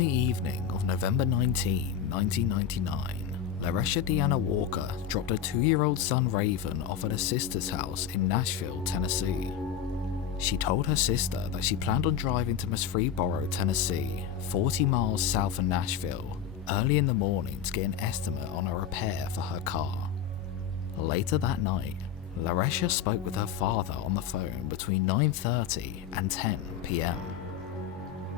the evening of November 19, 1999, Laresha Deanna Walker dropped her 2-year-old son Raven off at her sister's house in Nashville, Tennessee. She told her sister that she planned on driving to Murfreesboro, Tennessee, 40 miles south of Nashville, early in the morning to get an estimate on a repair for her car. Later that night, Laresha spoke with her father on the phone between 9:30 and 10 p.m.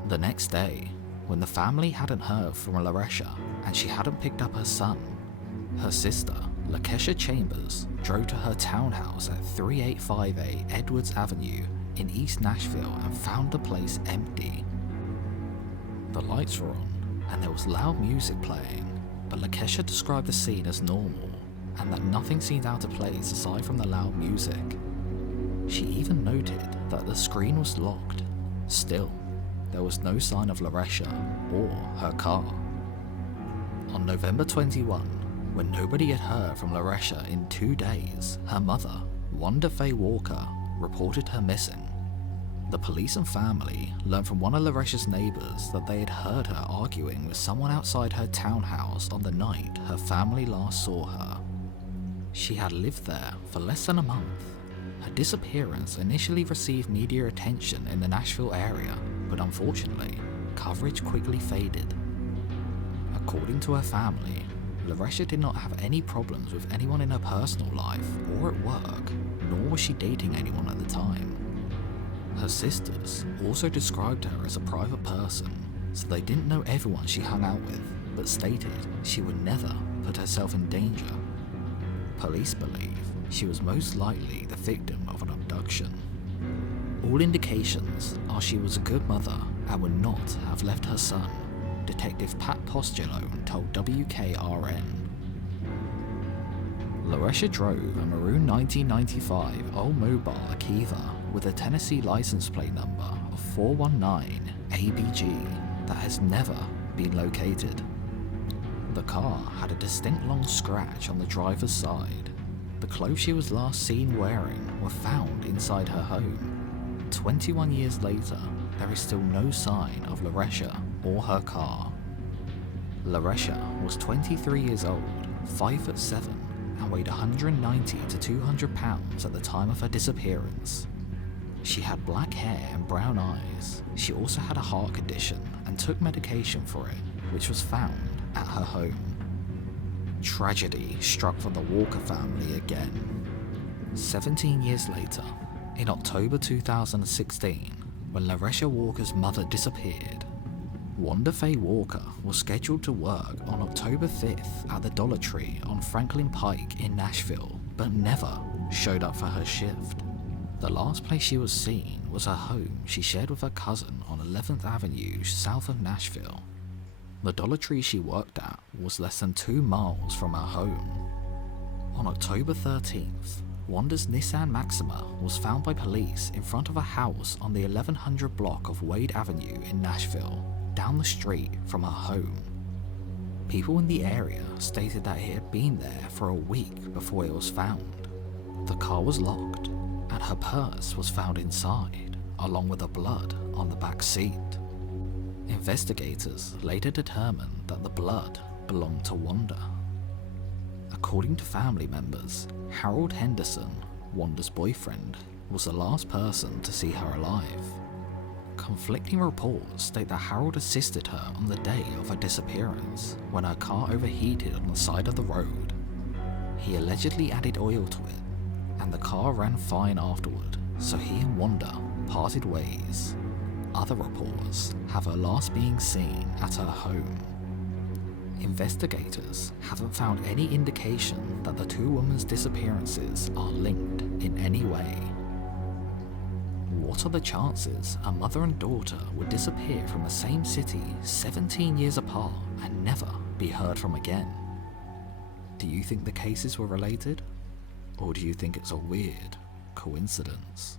The next day, when the family hadn't heard from Laresha and she hadn't picked up her son, her sister, Lakesha Chambers, drove to her townhouse at 3858 Edwards Avenue in East Nashville and found the place empty. The lights were on and there was loud music playing, but Lakesha described the scene as normal and that nothing seemed out of place aside from the loud music. She even noted that the screen was locked. Still, there was no sign of Laresha or her car. On November 21, when nobody had heard from Laresha in 2 days, her mother, Wanda Faye Walker, reported her missing. The police and family learned from one of Laresha's neighbors that they had heard her arguing with someone outside her townhouse on the night her family last saw her. She had lived there for less than a month. Her disappearance initially received media attention in the Nashville area, but unfortunately, coverage quickly faded. According to her family, Laresha did not have any problems with anyone in her personal life or at work, nor was she dating anyone at the time. Her sisters also described her as a private person, so they didn't know everyone she hung out with, but stated she would never put herself in danger. Police believe she was most likely the victim of an abduction. All indications are she was a good mother and would not have left her son, Detective Pat Postulone told WKRN. Laresha drove a maroon 1995 Oldsmobile Akiva with a Tennessee license plate number of 419 ABG that has never been located. The car had a distinct long scratch on the driver's side. The clothes she was last seen wearing were found inside her home. 21 years later, there is still no sign of Laresha or her car. Laresha was 23 years old, 5'7", and weighed 190 to 200 pounds at the time of her disappearance. She had black hair and brown eyes. She also had a heart condition and took medication for it, which was found at her home. Tragedy struck for the Walker family again. 17 years later, in October 2016, when Laresha Walker's mother disappeared, Wanda Faye Walker was scheduled to work on October 5th at the Dollar Tree on Franklin Pike in Nashville, but never showed up for her shift. The last place she was seen was her home she shared with her cousin on 11th Avenue south of Nashville. The Dollar Tree she worked at was less than 2 miles from her home. On October 13th, Wanda's Nissan Maxima was found by police in front of a house on the 1100 block of Wade Avenue in Nashville, down the street from her home. People in the area stated that it had been there for a week before it was found. The car was locked, and her purse was found inside, along with the blood on the back seat. Investigators later determined that the blood belonged to Wanda. According to family members, Harold Henderson, Wanda's boyfriend, was the last person to see her alive. Conflicting reports state that Harold assisted her on the day of her disappearance when her car overheated on the side of the road. He allegedly added oil to it, and the car ran fine afterward, so he and Wanda parted ways. Other reports have her last being seen at her home. Investigators haven't found any indication that the two women's disappearances are linked in any way. What are the chances a mother and daughter would disappear from the same city 17 years apart and never be heard from again? Do you think the cases were related? Or do you think it's a weird coincidence?